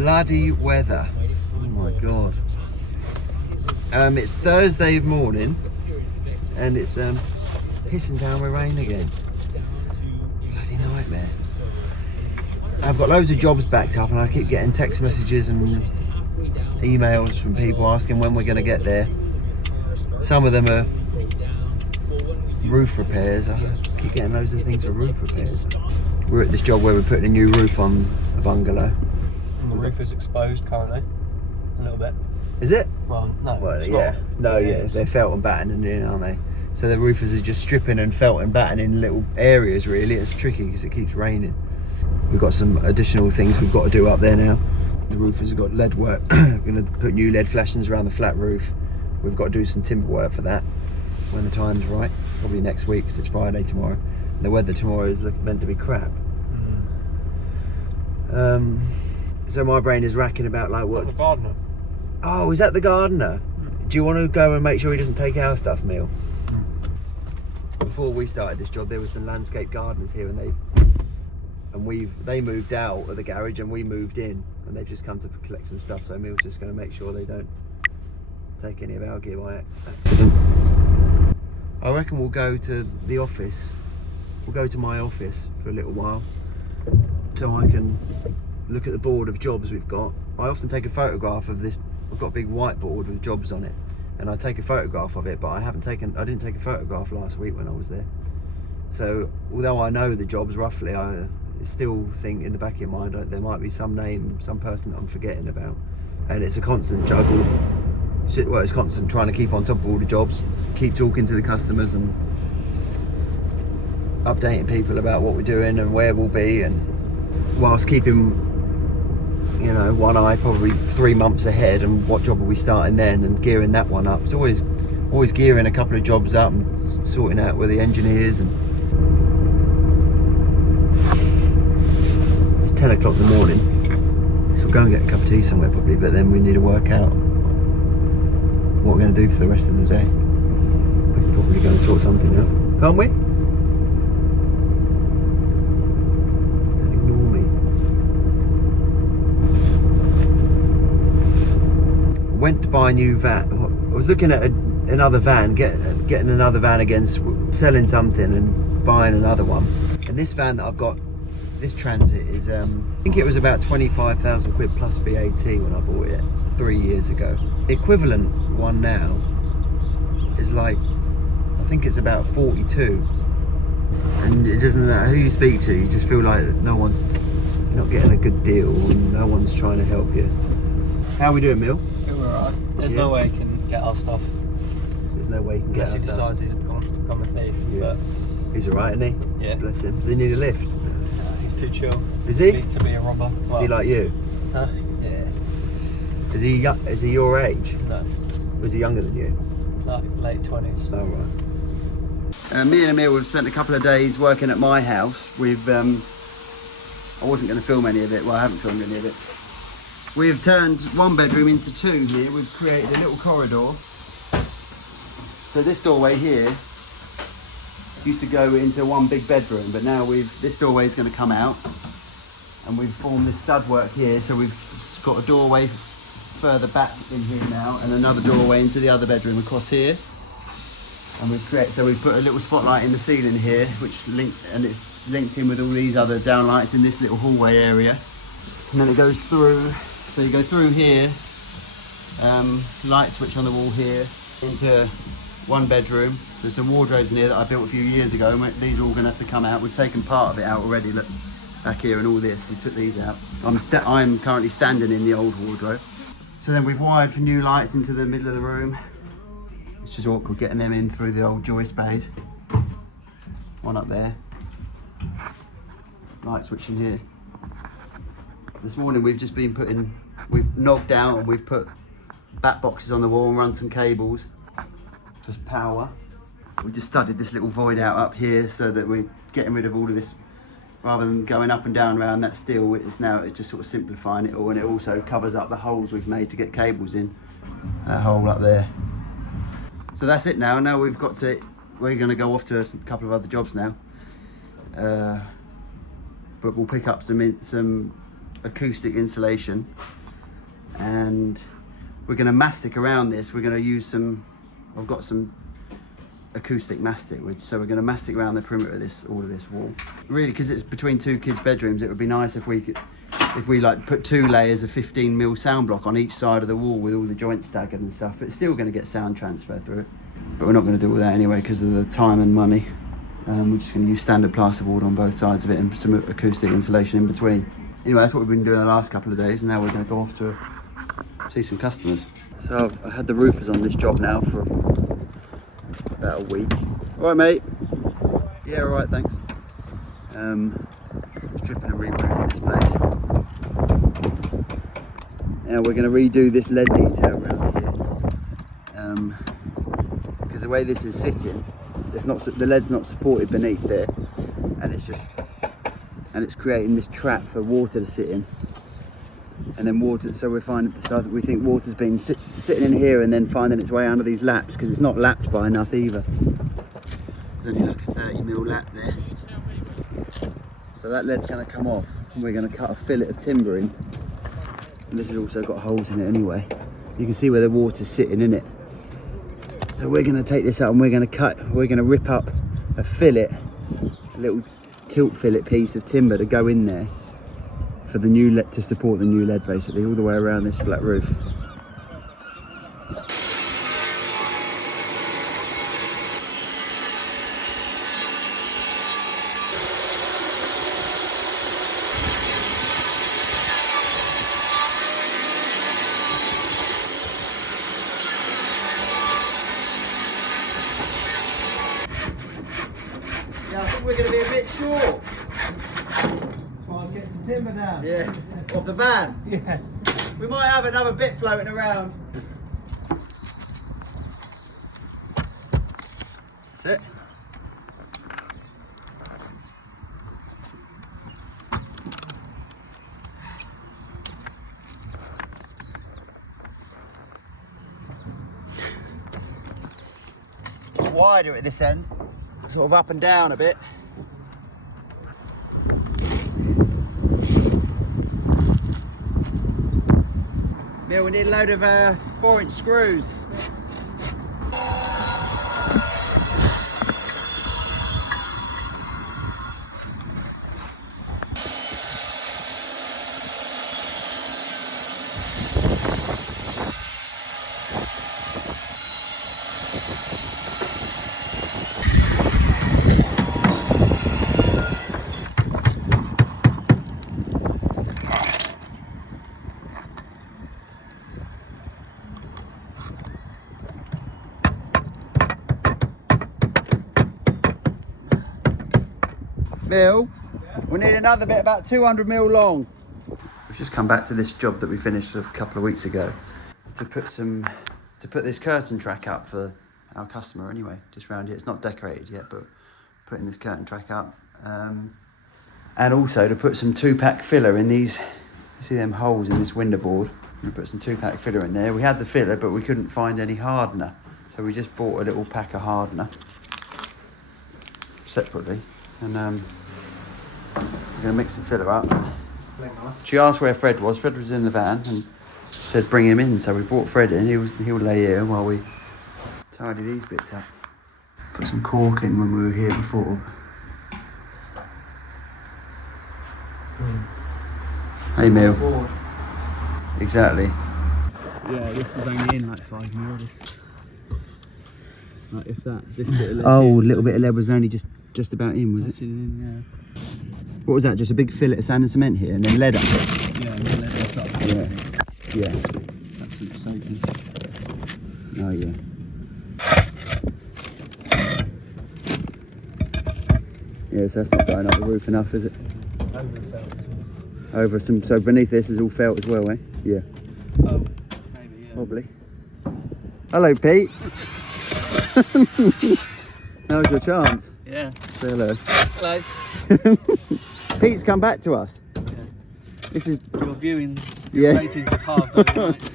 bloody weather. Oh my god. It's Thursday morning and it's pissing down with rain again. Bloody nightmare. I've got loads of jobs backed up and I keep getting text messages and emails from people asking when we're going to get there. Some of them are roof repairs. I keep getting loads of things for roof repairs. We're at this job where we're putting a new roof on a bungalow. And the roof is exposed currently, a little bit. Is it? Well, no. Well, it's yeah. not. No, yeah. They're felt and battening in, aren't they? So the roofers are just stripping and felt and battening in little areas. Really, it's tricky because it keeps raining. We've got some additional things we've got to do up there now. The roofers have got lead work. We're going to put new lead flashings around the flat roof. We've got to do some timber work for that when the time's right. Probably next week because it's Friday tomorrow. And the weather tomorrow is meant to be crap. So my brain is racking about like what. The gardener. Oh, is that the gardener? Do you want to go and make sure he doesn't take our stuff, Neil? Before we started this job, there were some landscape gardeners here, and they moved out of the garage, and we moved in, and they've just come to collect some stuff. So Neil's just going to make sure they don't take any of our gear by accident. I reckon we'll go to the office. We'll go to my office for a little while, so I can look at the board of jobs we've got. I often take a photograph of this. I've got a big whiteboard with jobs on it, and I take a photograph of it, but I didn't take a photograph last week when I was there. So although I know the jobs roughly, I still think in the back of your mind there might be some name, some person that I'm forgetting about. And it's a constant juggle. Well, it's constant trying to keep on top of all the jobs, keep talking to the customers and updating people about what we're doing and where we'll be, and whilst keeping, you know, one eye probably 3 months ahead and what job are we starting then, and gearing that one up. It's always gearing a couple of jobs up and sorting out with the engineers. And it's 10 o'clock in the morning, so we'll go and get a cup of tea somewhere probably, but then we need to work out what we're going to do for the rest of the day. We can probably go and sort something out, can't we? Went to buy a new van. I was looking at another van, getting another van against selling something and buying another one. And this van that I've got, this Transit, is I think it was about 25,000 quid plus VAT when I bought it 3 years ago. The equivalent one now is like, I think it's about 42. And it doesn't matter who you speak to, you just feel like you're not getting a good deal and no one's trying to help you. How are we doing, Mill? We're alright. There's no way he can get our stuff. There's no way he can get our stuff. Unless he decides he wants to become a thief. Yeah. But he's alright, isn't he? yeah. Bless him. Does he need a lift? He's too chill. Is he? To be a robber. Well, Is he like you? yeah. Is he your age? No. Or is he younger than you? Like late 20s. Oh right. Me and Emil have spent a couple of days working at my house. I wasn't going to film any of it. Well, I haven't filmed any of it. We've turned one bedroom into two here. We've created a little corridor. So this doorway here used to go into one big bedroom, but now this doorway is going to come out, and we've formed this stud work here. So we've got a doorway further back in here now, and another doorway into the other bedroom across here. And we've put a little spotlight in the ceiling here, it's linked in with all these other downlights in this little hallway area. And then it goes through. So you go through here, light switch on the wall here, into one bedroom. There's some wardrobes in here that I built a few years ago, and these are all going to have to come out. We've taken part of it out already, look, back here and all this, we took these out. I'm currently standing in the old wardrobe. So then we've wired for new lights into the middle of the room. It's just awkward getting them in through the old joist bays. One up there. Light switch in here. This morning we've just been we've knocked out and we've put bat boxes on the wall and run some cables for power. We just studded this little void out up here so that we're getting rid of all of this, rather than going up and down around that steel. It's just sort of simplifying it all, and it also covers up the holes we've made to get cables in. That hole up there. So that's it now. Now we're going to go off to a couple of other jobs now. But we'll pick up some acoustic insulation, and we're going to mastic around this. We're going to use some, I've got some acoustic mastic, so we're going to mastic around the perimeter of this, all of this wall. Really, because it's between two kids' bedrooms, it would be nice if we like put 2 layers of 15mm sound block on each side of the wall with all the joints staggered and stuff. But it's still going to get sound transferred through it. But we're not going to do all that anyway because of the time and money. We're just going to use standard plasterboard on both sides of it and some acoustic insulation in between. Anyway, that's what we've been doing the last couple of days, and now we're going to go off to see some customers. So I've had the roofers on this job now for about a week. All right, mate? Yeah, all right, thanks. Stripping and re-roofing this place. Now we're going to redo this lead detail around here. Because the way this is sitting, the lead's not supported beneath there, and it's creating this trap for water to sit in. And then water, so we think water's been sitting in here and then finding its way under these laps, because it's not lapped by enough either. There's only like a 30mm lap there. So that lead's going to come off, and we're going to cut a fillet of timber in. And this has also got holes in it anyway. You can see where the water's sitting in it. So we're going to take this out and we're going to rip up a fillet, a little tilt fillet piece of timber to go in there for the new lead, to support the new lead, basically all the way around this flat roof. Yeah, I think we're going to be a bit short. That's why I was getting some timber down. Yeah, of the van. Yeah. We might have another bit floating around. That's it. It's wider at this end, sort of up and down a bit. Mill, we need a load of 4-inch screws. Mill, we need another bit about 200mm long. We've just come back to this job that we finished a couple of weeks ago to put this curtain track up for our customer anyway, just round here. It's not decorated yet, but putting this curtain track up. And also to put some 2-pack filler in these, you see them holes in this window board? We put some 2-pack filler in there. We had the filler, but we couldn't find any hardener. So we just bought a little pack of hardener separately. And we're going to mix the filler up. She asked where Fred was. Fred was in the van and said bring him in. So we brought Fred in. He'll lay here while we tidy these bits up. Put some cork in when we were here before. Hey, Mill. Exactly. Yeah, this was only in like 5mm. This, like if that, this bit of lead. Oh, a little bit of lead was only just about in, was it? In, What was that? Just a big fillet of sand and cement here, and then lead up. yeah. And then let this up. Yeah. Yeah. It's absolutely soaking. Oh yeah. Yeah, so that's not going up the roof enough, is it? Over the felt. Over some. So beneath this is all felt as well, eh? Yeah. Oh, maybe, yeah. Probably. Hello, Pete. Now's your chance. Yeah. Say hello. Hello. Pete's come back to us. Yeah. This is Your viewings, Yeah. ratings have halved overnight.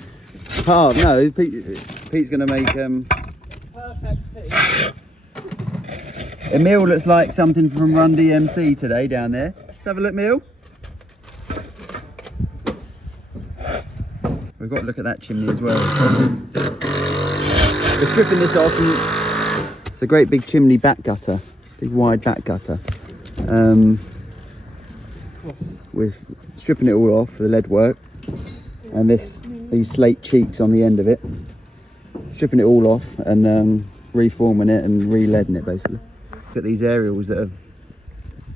half. No, Pete's going to make. Perfect Pete. Emil looks like something from Run DMC today down there. Let's have a look, Emil. We've got to look at that chimney as well. We're stripping this off, and it's a great big chimney back gutter, big wide back gutter. We're stripping it all off for the lead work, and these slate cheeks on the end of it. Stripping it all off and reforming it and re-leading it basically. Look at these aerials that are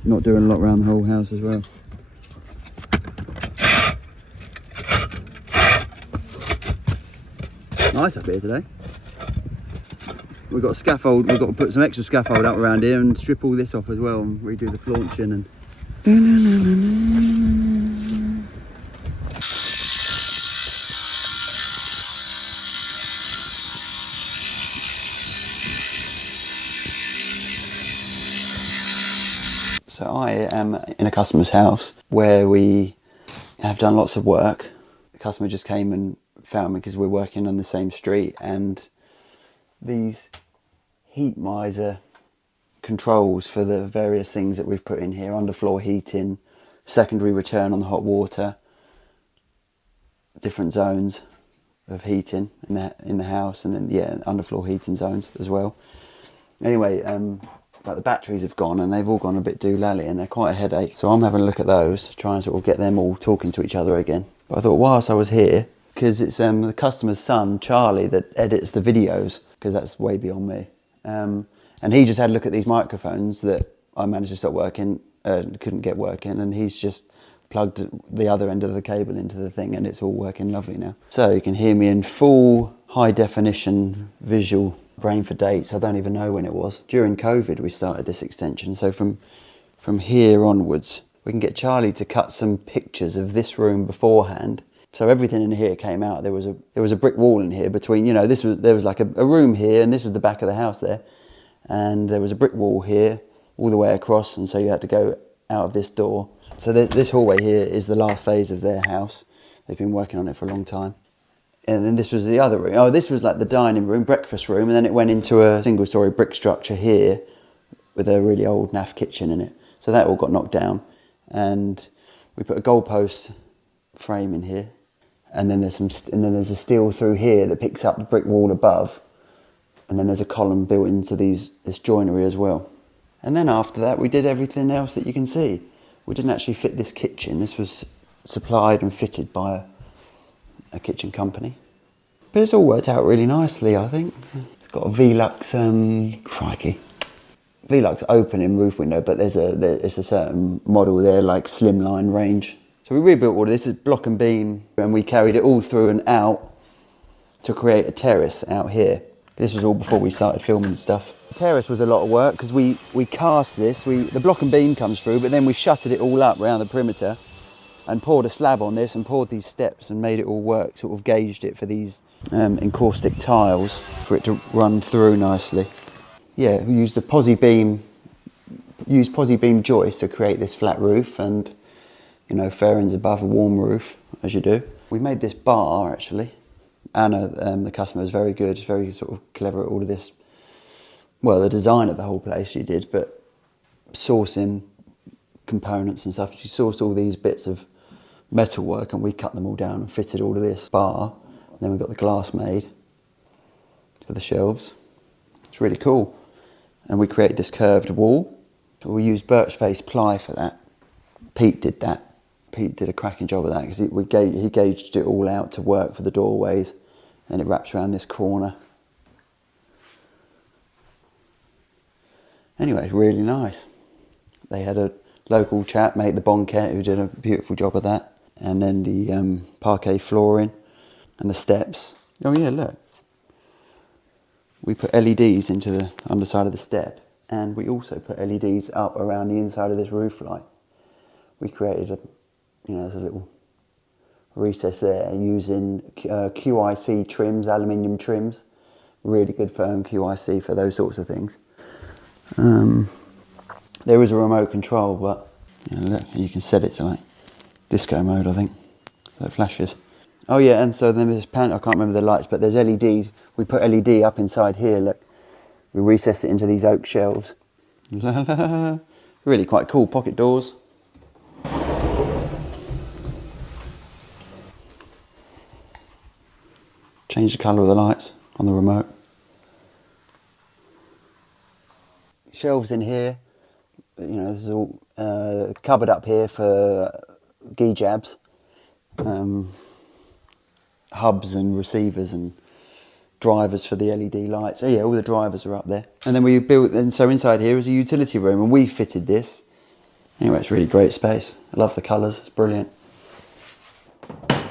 not doing a lot around the whole house as well. Nice up here today. We've got a scaffold, we've got to put some extra scaffold up around here and strip all this off as well and redo the flaunching and... So I am in a customer's house where we have done lots of work. The customer just came and found me because we're working on the same street, and these heat miser controls for the various things that we've put in here: underfloor heating, secondary return on the hot water, different zones of heating in the house, and then underfloor heating zones as well. Anyway, like the batteries have gone and they've all gone a bit doolally and they're quite a headache. So I'm having a look at those to try and sort of get them all talking to each other again. But I thought whilst I was here, because it's the customer's son, Charlie, that edits the videos, because that's way beyond me. And he just had a look at these microphones that I managed to stop working, couldn't get working, and he's just plugged the other end of the cable into the thing and it's all working lovely now. So you can hear me in full high definition visual. Brain for dates, I don't even know when it was. During COVID we started this extension, so from here onwards we can get Charlie to cut some pictures of this room beforehand. So everything in here came out. There was a brick wall in here between, you know, there was like a room here, and this was the back of the house there, and there was a brick wall here all the way across, and so you had to go out of this door. So this hallway here is the last phase of their house. They've been working on it for a long time. And then this was the other room. Oh, this was like the dining room, breakfast room, and then it went into a single-storey brick structure here with a really old naff kitchen in it. So that all got knocked down, and we put a goalpost frame in here, and then there's a steel through here that picks up the brick wall above, and then there's a column built into this joinery as well. And then after that, we did everything else that you can see. We didn't actually fit this kitchen. This was supplied and fitted by a kitchen company, but it's all worked out really nicely. I think it's got a Velux Velux opening roof window, but it's a certain model there, like slimline range. So we rebuilt all of this. It's block and beam, and we carried it all through and out to create a terrace out here. This was all before we started filming stuff. The terrace was a lot of work because we cast this. The block and beam comes through, but then we shuttered it all up around the perimeter and poured a slab on this and poured these steps and made it all work, sort of gauged it for these encaustic tiles for it to run through nicely. Yeah, we used posi beam joists to create this flat roof, and you know, fairings above a warm roof, as you do. We made this bar actually. Anna, the customer, is very good, very sort of clever at all of this. Well, the design of the whole place she did, but sourcing components and stuff. She sourced all these bits of metalwork and we cut them all down and fitted all of this bar. And then we got the glass made for the shelves. It's really cool. And we created this curved wall. So we used birch face ply for that. Pete did that. Pete did a cracking job of that because he gauged it all out to work for the doorways. Then it wraps around this corner. Anyway, it's really nice. They had a local chap, mate, the Bonquet, who did a beautiful job of that. And then the parquet flooring and the steps. Oh yeah, look. We put LEDs into the underside of the step, and we also put LEDs up around the inside of this roof light. We created there's a little recess there using QIC trims, aluminium trims. Really good firm QIC for those sorts of things. There is a remote control, but look, you can set it to like disco mode, I think, so it flashes. Oh yeah, and so then there's I can't remember the lights, but there's LEDs. We put LED up inside here, look. We recessed it into these oak shelves. Really quite cool, pocket doors. Change the colour of the lights on the remote. Shelves in here. You know, there's all cupboard up here for GJabs, hubs and receivers and drivers for the LED lights. Oh yeah, all the drivers are up there. And then we built, and so inside here is a utility room, and we fitted this. Anyway, it's really great space. I love the colours, it's brilliant.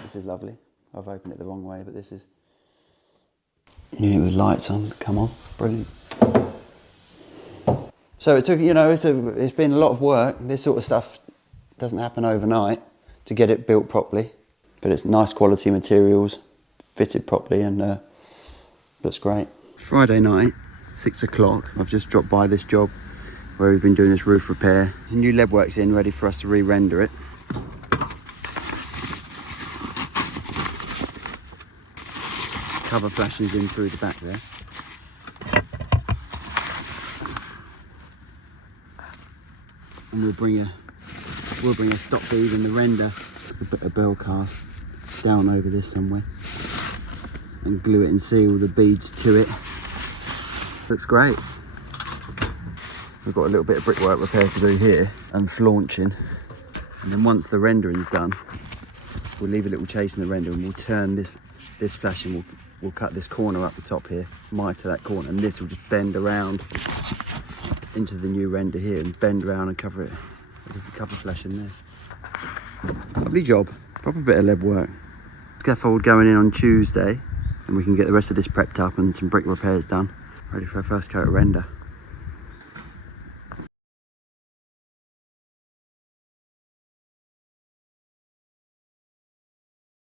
This is lovely. I've opened it the wrong way, but this is, you know, with lights on, come on, brilliant. So it took, you know, it's been a lot of work. This sort of stuff doesn't happen overnight to get it built properly, but it's nice quality materials, fitted properly, and looks great. Friday night, 6 o'clock. I've just dropped by this job where we've been doing this roof repair. The new lead work's in, ready for us to re-render it. Cover flashing's in through the back there. And we'll bring a stop bead and the render, a bit of bell cast down over this somewhere, and glue it and seal the beads to it. Looks great. We've got a little bit of brickwork repair to do here and flaunching, and then once the rendering's done, we'll leave a little chase in the render and we'll turn this flashing. We'll cut this corner up the top here, miter that corner, and this will just bend around into the new render here and bend around and cover it. There's a cover flash in there. Lovely job, proper bit of lead work. Scaffold going in on Tuesday, and we can get the rest of this prepped up and some brick repairs done, ready for our first coat of render.